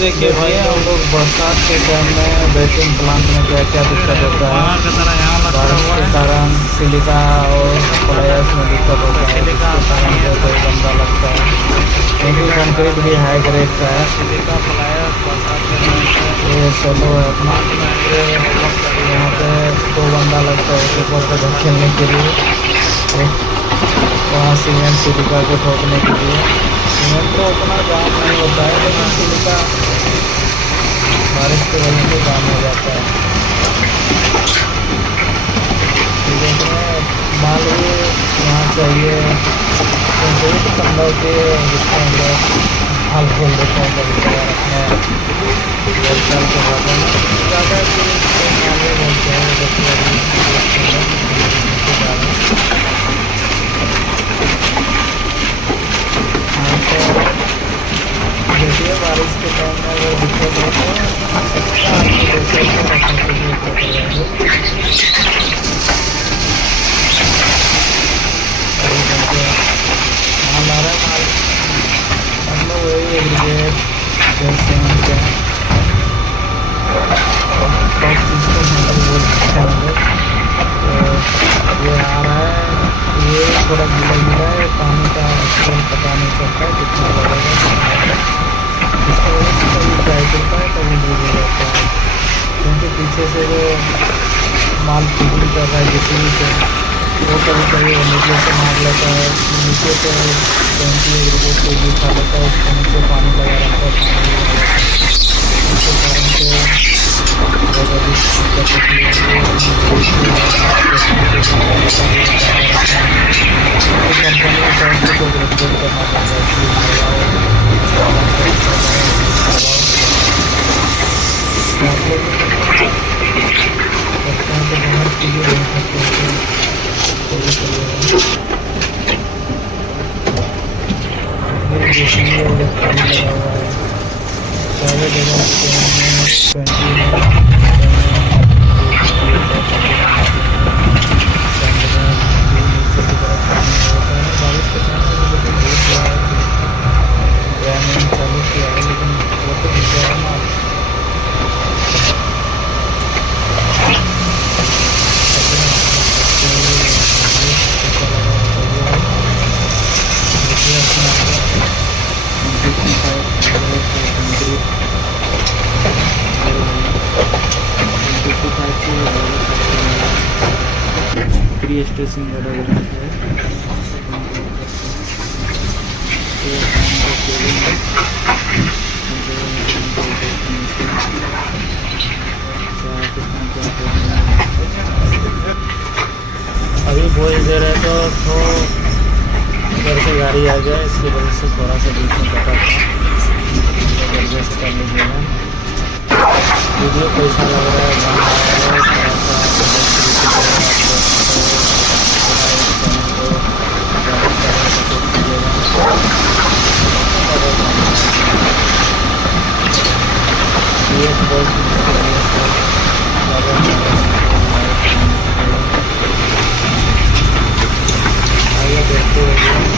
देखिए भाई हम लोग बरसात के टाइम में बेसिन प्लांट में क्या क्या दिक्कत होता है। बारिश के कारण सिलिका और प्लायर्स में दिक्कत होता है, जिसके कारण जो कोई गंदा लगता है, क्योंकि कंक्रीट भी हाई ग्रेड का है। ये सोलो है अपना, यहाँ पे 2 बंदा लगता है ऊपर से ढकेलने के लिए, वहाँ सीमेंट सिलिका को ठोकने के लिए। सीमेंट तो उतना जाम नहीं होता है, लेकिन सिलिका बारिश की वजह से जाम हो जाता है। देखिए माल भी यहाँ चाहिए, कंक्रीट कंधा के जिसके अंदर हाल खोल देते हैं कभी कभार अपने व्यवसाय के बारे में ज़्यादा कि माल भी बोलते हैं देखिए बारिश के टाइम में अगर दिक्कत हो तो एक्स्ट्रा आपको 200 रुपये रखने की जरूरत पड़ जाएगी। माल आ रहा है, माल हम लोग वही एग्रीगेट जैसे हैं सब चीज़ को हैंडल बोलते हैं हम लोग। तो ये आ रहा है, ये थोड़ा गीला गीला है, पानी का स्मेल पता नहीं चलता कितना लगेगा, इसकी वजह से कभी ड्राई करता है कभी डूब जाता है, क्योंकि पीछे से जो माल फिटिंग कर रहा है जिसमें से वो कभी कभी नीचे से मार लेता है, नीचे से टैंकी एग्रीगेट को भी उठा लेता है, उसके नीचे पानी लगा रहता है, इसके कारण से बहुत अधिक दिक्कत होती है। कंपनी को सब कुछ अपग्रेड करना पड़ता प्री स्टेशन वगैरह है। अभी बोल दे रहे तो उधर से गाड़ी आ जाए, इसकी वजह से थोड़ा सा बीच में कटा था, जल्दी से कर लीजिएगा। वीडियो कैसा लग रहा है आगे देखते हुए